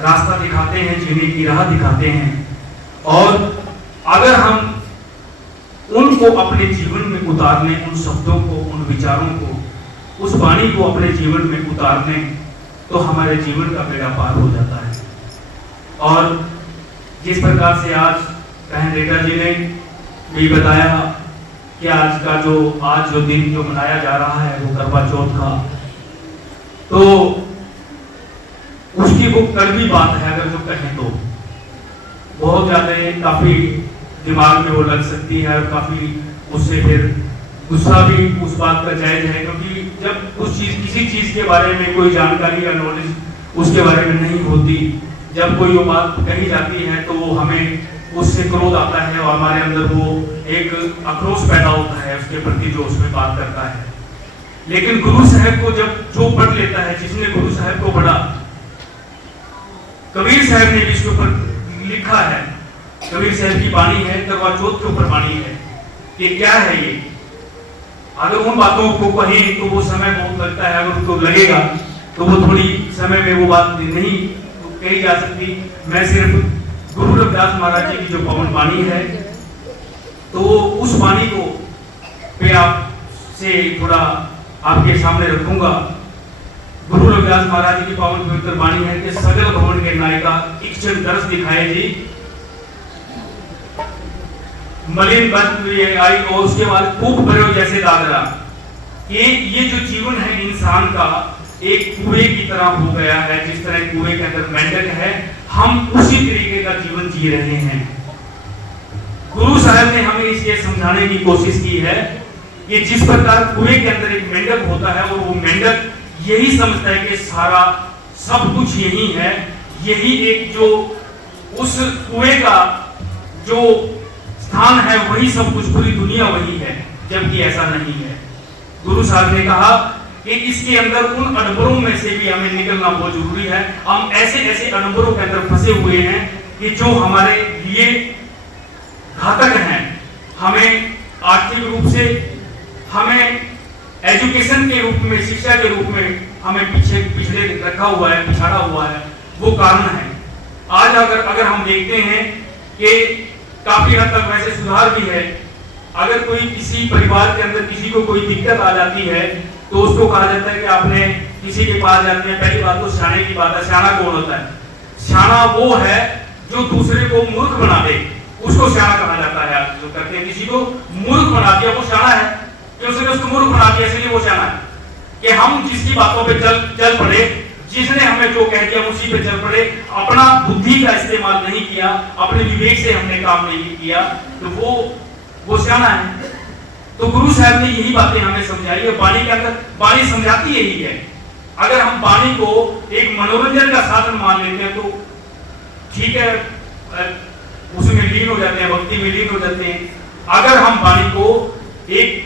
रास्ता दिखाते हैं, जीने की राह दिखाते हैं। और अगर हम उनको अपने जीवन में उतार लें, उन शब्दों को, उन विचारों को, उस वाणी को अपने जीवन में उतार लें, तो हमारे जीवन का बेड़ा पार हो जाता है। और जिस प्रकार से आज बहन रेखा जी ने भी बताया कि आज जो दिन जो मनाया जा रहा है वो करवा चौथ का, तो उसकी वो कड़वी बात है, अगर जो कहें तो बहुत ज्यादा काफी दिमाग में वो लग सकती है और काफी उससे फिर गुस्सा भी उस बात का जायज है, क्योंकि जब उस चीज किसी चीज के बारे में कोई जानकारी या नॉलेज उसके बारे में नहीं होती, जब कोई वो बात कही जाती है तो वो हमें उससे क्रोध आता है और हमारे अंदर वो एक आक्रोश पैदा होता है उसके प्रति जो उसमें बात करता है। लेकिन गुरु साहब को जब जो पढ़ लेता है, जिसने गुरु साहब को पढ़ा, कबीर साहब ने भी इसके ऊपर लिखा है, कबीर साहब की वाणी है, करवा चौथ के ऊपर वाणी है कि क्या है ये। अगर उन बातों को कहें तो वो समय बहुत लगता है, अगर उसको लगेगा तो वो थोड़ी समय में वो बात नहीं कही जा सकती। मैं सिर्फ गुरु रविदास महाराज जी की जो पवन वाणी है, तो उस वाणी को पे आप से थोड़ा आपके सामने रखूंगा। गुरु रविदास महाराज जी की पावन पवित्र वाणी है कि सगल भवन के नायिका इच्छन दर्श दिखाए जी, मलिन बद आई और उसके बाद खूब भरो जैसे दादरा। ये जो जीवन है इंसान का एक कुएं की तरह हो गया है, जिस तरह कुएं के अंदर मेंढक है, हम उसी तरीके का जीवन जी रहे हैं। गुरु साहब ने हमें इसलिए समझाने की कोशिश की है कि जिस प्रकार कुएं के अंदर एक मेंढक होता है और वो मेंढक यही समझता है कि सारा सब कुछ यही है, यही एक जो उस कुएं का जो स्थान है वही सब कुछ, पूरी दुनिया वही है, जबकि ऐसा नहीं है। गुरु साहब ने कहा कि इसके अंदर उन अनबरों में से भी हमें निकलना बहुत जरूरी है। हम ऐसे ऐसे अनबरों के अंदर फंसे हुए हैं कि जो हमारे लिए घातक हैं, हमें आर्थिक रूप से, हमें एजुकेशन के रूप में, शिक्षा के रूप में हमें पिछड़े रखा हुआ है, पिछाड़ा हुआ है। वो कारण है। आज अगर हम देखते हैं कि काफी हद तक वैसे सुधार भी है। अगर कोई किसी परिवार के अंदर किसी को कोई दिक्कत आ जाती है तो उसको कहा जाता है कि आपने किसी के पास जाते हैं, पहली बात तो सियाने की बात है। सियाना कौन होता है? सियाना वो है जो दूसरे को मूर्ख बना दे, उसको सियाना कहा जाता है। आप जो करते हैं किसी को मूर्ख बना दिया, वो सियाना है। कि उसने उसको मूर्ख बना दिया, इसलिए वो सियाना है। कि हम जिसकी बातों पे चल पड़े, जिसने हमें जो कह दिया उसी पे चल पड़े, अपना बुद्धि का इस्तेमाल नहीं किया, अपने विवेक से हमने काम नहीं किया, तो वो सियाना है। तो गुरु साहब ने यही बातें हमें समझाई है। वाणी के अंदर वाणी समझाती यही है। अगर हम वाणी को एक मनोरंजन का साधन मान लेते हैं तो ठीक है, उसमें लीन हो जाते हैं, भक्ति में लीन हो जाते हैं। अगर हम वाणी को एक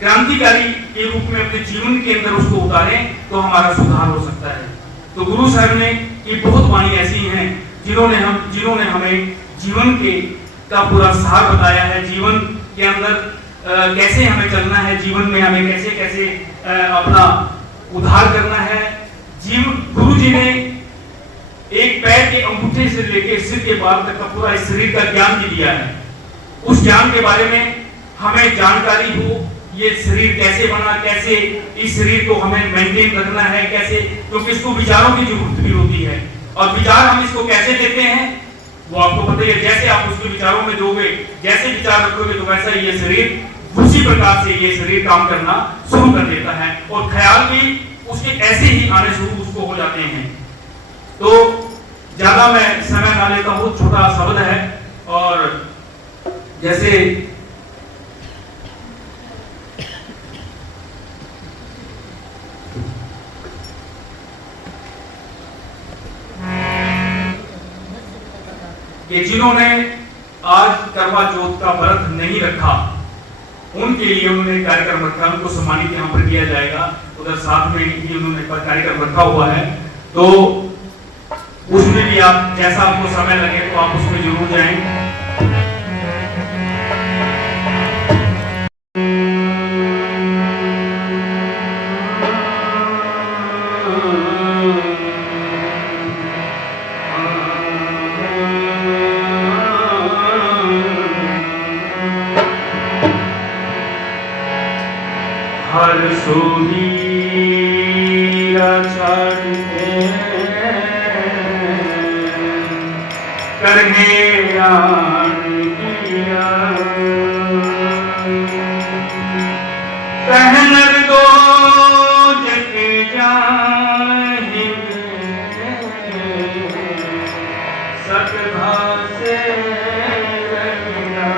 क्रांतिकारी के रूप में अपने जीवन के अंदर उसको उतारें तो हमारा सुधार हो सकता है। तो गुरु साहब ने ये बहुत वाणी ऐसी हैं जिन्होंने हमें जीवन का पूरा सार बताया है। जीवन के अंदर कैसे हमें चलना है, जीवन में हमें कैसे कैसे अपना उद्धार करना है। गुरु जी ने एक पैर के अंगूठे से लेकर सिर के बाल तक का पूरा इस शरीर का ज्ञान भी दिया है। उस ज्ञान के बारे में हमें जानकारी हो, ये शरीर कैसे बना, कैसे इस शरीर को हमें मेंटेन रखना है, कैसे, क्योंकि इसको विचारों की जरूरत भी होती है। और विचार हम इसको कैसे देते हैं वो आपको पता ही है। जैसे आप उसके विचारों में दोगे, जैसे विचार रखोगे, तो वैसा ही ये शरीर उसी प्रकार से ये शरीर काम करना शुरू कर देता है और ख्याल भी उसके ऐसे ही आने शुरू उसको हो जाते हैं। तो ज्यादा मैं समय ना लेता हूँ, छोटा शब्द है। और जैसे कि जिन्होंने आज करवा चौथ का व्रत नहीं रखा, उनके लिए उन्होंने कार्यक्रम रखा, उनको सम्मानित यहाँ पर किया जाएगा। उधर साथ में ही उन्होंने कार्यक्रम रखा हुआ है, तो उसमें भी आप जैसा आपको समय लगे तो आप उसमें जरूर जाएं। सोहीरा छाड़ के करहे आन किया कहनर दो जग जाहिंगे सकभा से रखना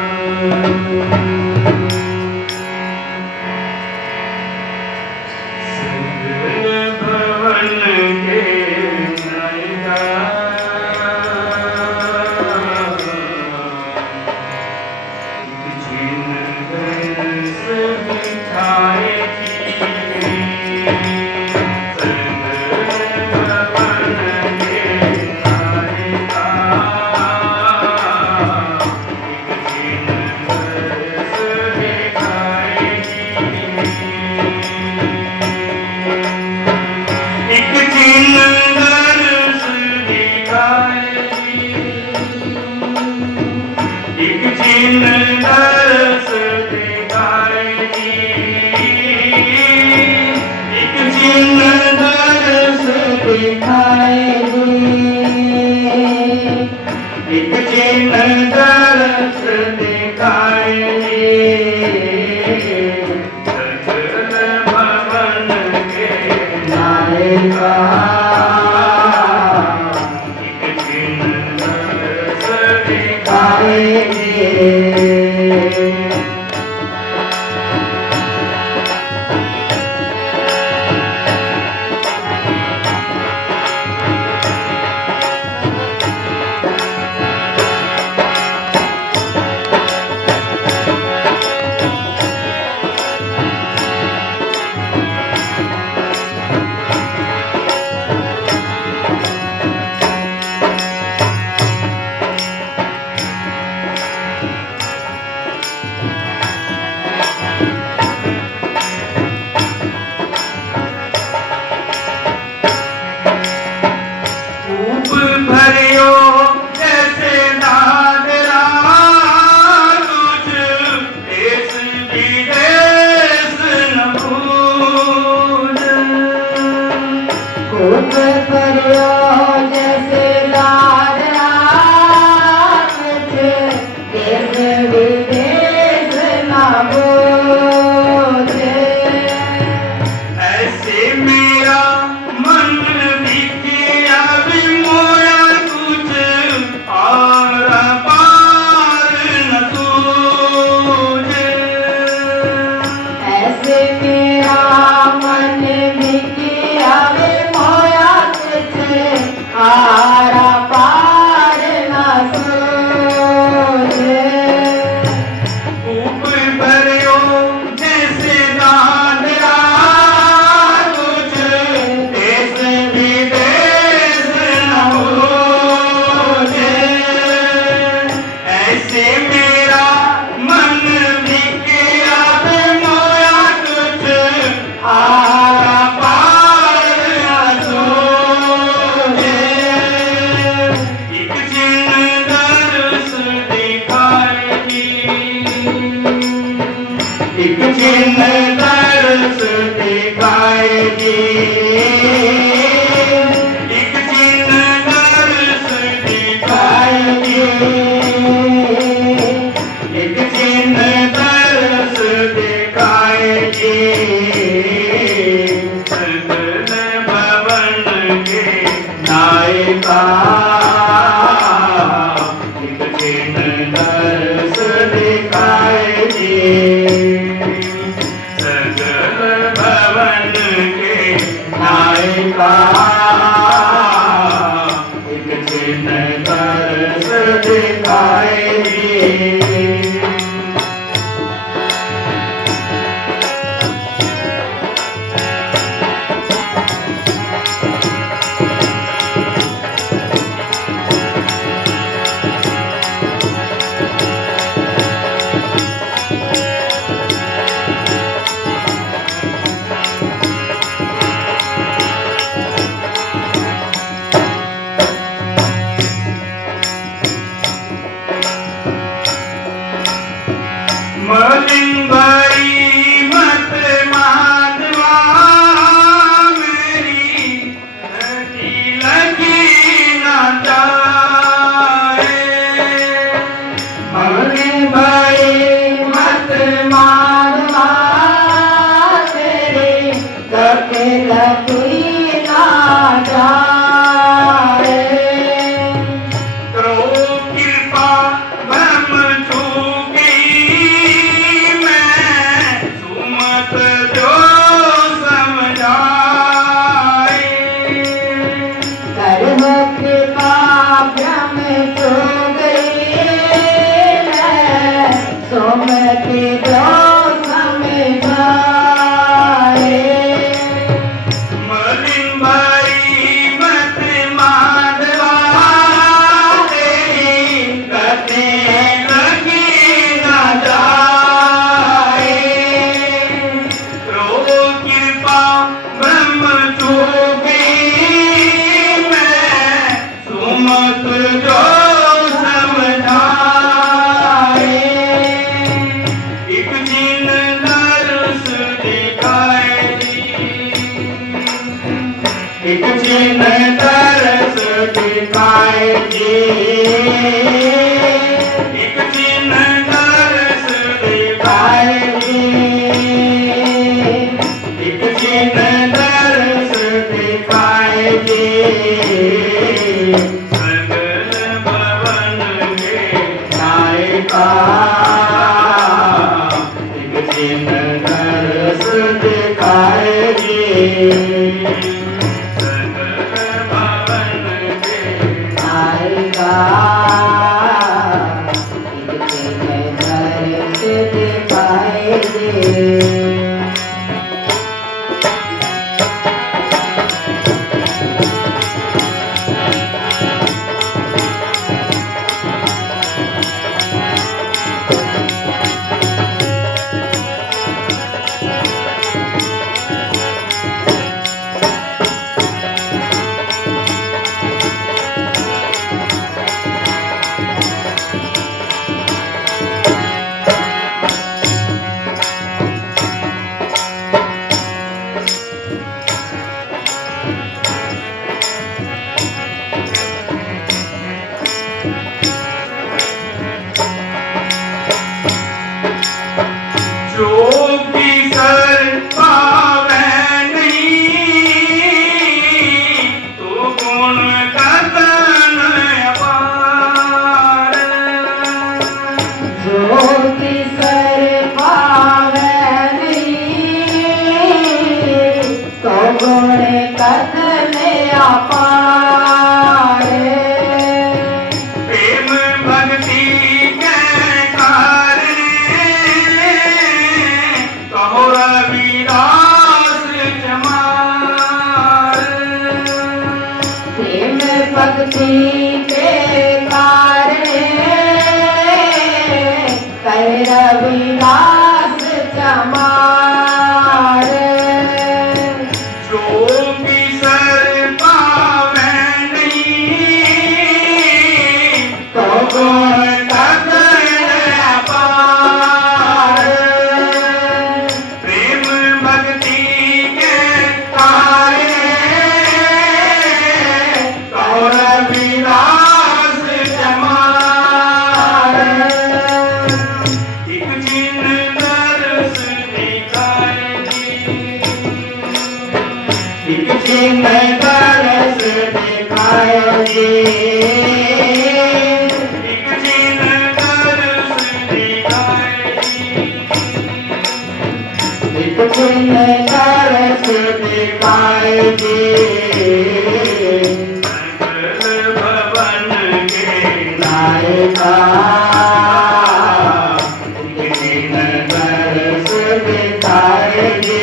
अमृत जो समझाए, एक जिन दर्श दिखाए जी, एक जिन दर्श दिखाए जी, एक जिन दर्श दिखाए जी, एक जिन दर्श दिखाए जी, सकल भवन के नायका, एक जिन दर्श दिखाए जी, सकल भवन के नायका, एक जिन दर्श दिखाए जी। जो बिसर पावे नहीं, तो गुण कथन अपार, जो बिसर पावे नहीं, तो गुण कथन अपार, प्रेम भक्ति के कारण कहो रविदास जमार, प्रेम भक्ति के कारण कह रविदास जमार, जो बिसर पावे नहीं, तो गुण कथन अपार, प्रेम भक्ति के कारण कहो रविदास जमार, एक जिन दर्श दिखाए जी, एक जिन दर्श दिखाए जी, एक जिन दर्श दिखाए जी, एक जिन दर्श दिखाए जी, सकल भवन के नायका, एक जिन दर्श दिखाए जी,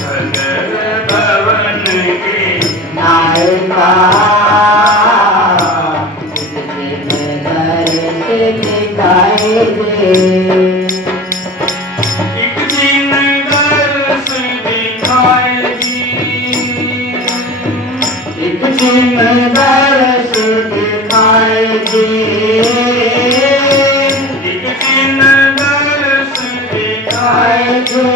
सकल भवन के नायका, एक जिन दर्श दिखाए जी, एक जिन दर्श दिखाए जी, एक जिन दर्श दिखाए जी, एक जिन दर्श दिखाए दिखाए जी,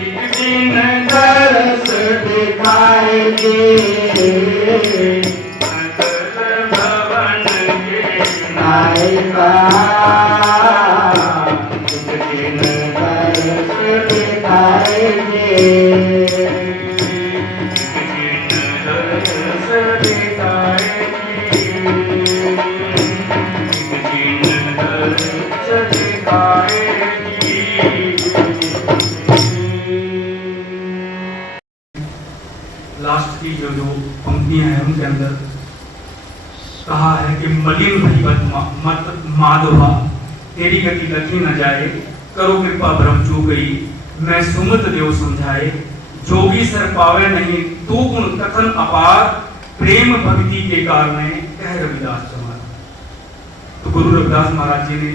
एक जिन दर्श दिखाए जी, सकल भवन के नायका, एक जिन दर्श दिखाए जी, एक जिन दर्श दिखाए जी, एक जिन दर्श दिखाए जी। लास्ट की जो पंक्तियां हैं उनके अंदर कहा है कि मलिन भई मत माधवा, तेरी गति लखी न जाए, करो कृपा भ्रम चू गई, मैं सुमत देव समझाए, जोगी सर पावे नहीं, तू गुण कथन अपार, प्रेम भक्ति के कारण कह रविदास जमार। तो गुरु रविदास महाराज जी ने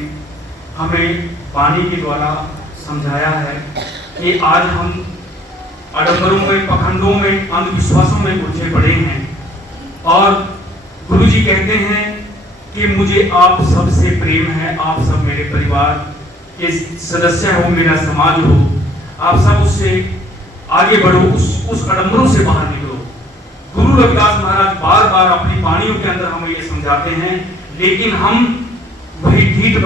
हमें वाणी के द्वारा समझाया है कि आज हम आडंबरों में, पखंडों में, अंधविश्वासों में उलझे पड़े हैं। और गुरु जी कहते हैं कि मुझे आप सबसे प्रेम है, आप सब मेरे परिवार के सदस्य हो, मेरा समाज हो, आप सब उससे आगे बढ़ो, उस आडंबरों से बाहर निकलो। गुरु रविदास महाराज बार बार अपनी वाणियों के अंदर हमें ये समझाते हैं, लेकिन हम वही ढीठ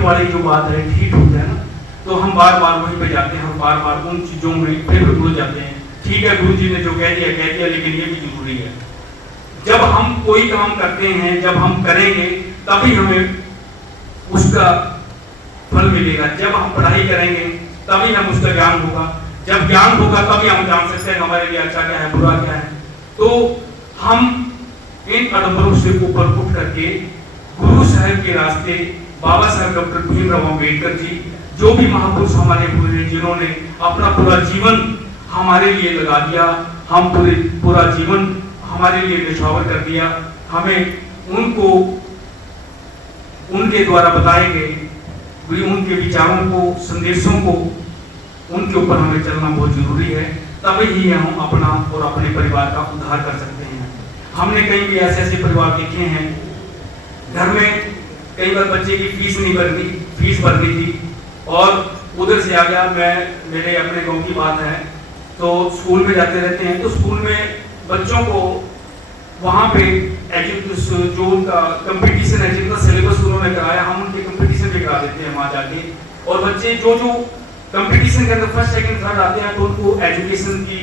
वाली जो बात है, ढीठ होता है ना, तो हम बार बार वहीं पे जाते हैं, हम बार बार उन चीजों में फिर भूल जाते हैं। ठीक है, गुरु जी ने जो कह दिया, लेकिन ये भी जरूरी है। जब हम कोई काम करते हैं, जब हम करेंगे तभी हमें उसका फल मिलेगा। जब हम पढ़ाई करेंगे तभी हम उसका ज्ञान होगा, जब ज्ञान होगा तभी हम जान सकते हैं हमारे लिए अच्छा क्या है, बुरा क्या है। तो हम इन आडंबरों से ऊपर उठ करके गुरु साहब के रास्ते, बाबा साहब डॉक्टर भीमराव अम्बेडकर जी, जो भी महापुरुष हमारे हुए हैं, जिन्होंने अपना पूरा जीवन हमारे लिए लगा दिया, हम पूरा जीवन हमारे लिए निछावर कर दिया, हमें उनको उनके द्वारा बताए गए उनके विचारों को, संदेशों को, उनके ऊपर हमें चलना बहुत जरूरी है। तभी ही हम अपना और अपने परिवार का उद्धार कर सकते हैं। हमने कई भी ऐसे परिवार देखे हैं, घर में कई बार बच्चे की फीस भरनी थी और उधर से आ गया। मेरे अपने गांव की बात है, तो स्कूल में जाते रहते हैं, तो स्कूल में बच्चों को वहाँ पे जो उनका कंपटीशन है, जिनका सिलेबस उन्होंने कराया, हम उनके कंपटीशन भी करा देते हैं वहाँ जाके। और बच्चे जो कंपटीशन के अंदर फर्स्ट सेकंड थर्ड आते हैं, तो उनको एजुकेशन की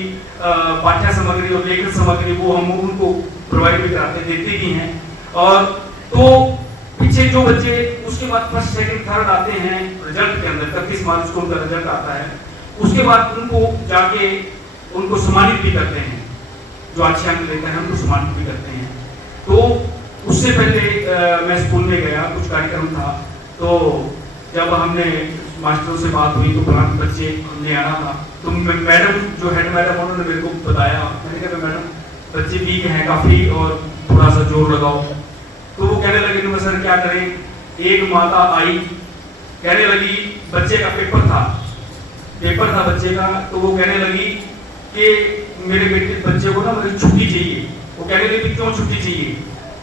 पाठ्य सामग्री और लेखन सामग्री वो हम उनको प्रोवाइड भी कराते देते भी हैं। और तो पीछे जो बच्चे उसके बाद फर्स्ट सेकंड थर्ड आते हैं, रिजल्ट के अंदर 31 मार्च को उनका रिजल्ट आता है, उसके बाद उनको जाके उनको सम्मानित भी करते हैं। जो अच्छे अंक लेते हैं उनको सम्मानित भी करते हैं। तो उससे पहले मैं स्कूल में गया, कुछ कार्यक्रम था, तो जब हमने मास्टरों से बात हुई तो फलाने बच्चे हमने आना था, तो मैडम जो हेड मैडम उन्होंने मेरे को बताया, मैंने कहा मैडम बच्चे वीक हैं काफ़ी और थोड़ा सा जोर लगाओ। तो वो कहने लगे कि सर क्या करें। एक माता आई, कहने लगी, बच्चे का पेपर था बच्चे का, तो वो कहने लगी कि मेरे बच्चे को ना मुझे छुट्टी चाहिए। वो कहने लगी क्यों छुट्टी चाहिए,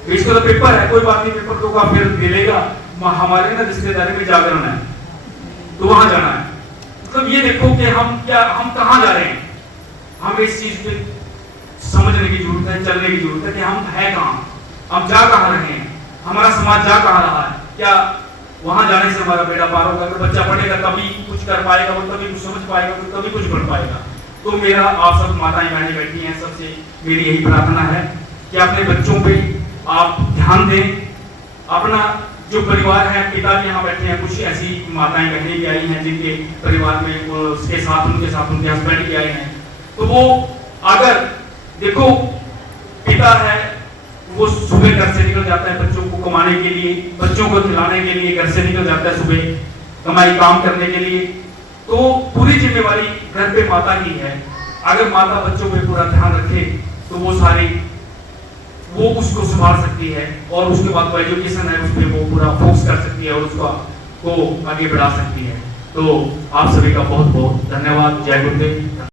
इसका तो पेपर है। कोई बात नहीं, पेपर तो का फिर मिलेगा, हमारे ना रिश्तेदारी में जागरण है तो वहां जाना है। मतलब ये देखो कि हम कहाँ जा रहे हैं। हम इस चीज पे समझने की जरूरत है, चलने की जरूरत है कि हम है कहाँ, हम जा कहाँ रहे हैं, हमारा समाज जा कहाँ रहा है। क्या वहां जाने से हमारा बेड़ा पार होगा? अगर बच्चा पढ़ेगा तभी कुछ कर पाएगा, वो तभी कुछ समझ पाएगा, वो तभी कुछ बन पाएगा। तो मेरा आप सब माताएं बहनें बैठी हैं, सबसे मेरी यही प्रार्थना है कि अपने बच्चों पे आप ध्यान दें। अपना जो परिवार है, पिता भी यहाँ बैठे हैं, कुछ ऐसी माताएं बहनें भी आई हैं जिनके परिवार में उनके साथ उनके हस्बैंड भी आए हैं। तो वो अगर देखो पिता है, वो सुबह घर से निकल जाता है बच्चों को कमाने के लिए, बच्चों को खिलाने के लिए घर से निकल जाता है सुबह कमाई काम करने के लिए, तो पूरी जिम्मेवारी घर पे माता की है। अगर माता बच्चों पे पूरा ध्यान रखे तो वो उसको संभाल सकती है और उसके बाद एजुकेशन है उस पर वो पूरा फोकस कर सकती है और उसका को आगे बढ़ा सकती है। तो आप सभी का बहुत बहुत धन्यवाद। जय गुरुदेव।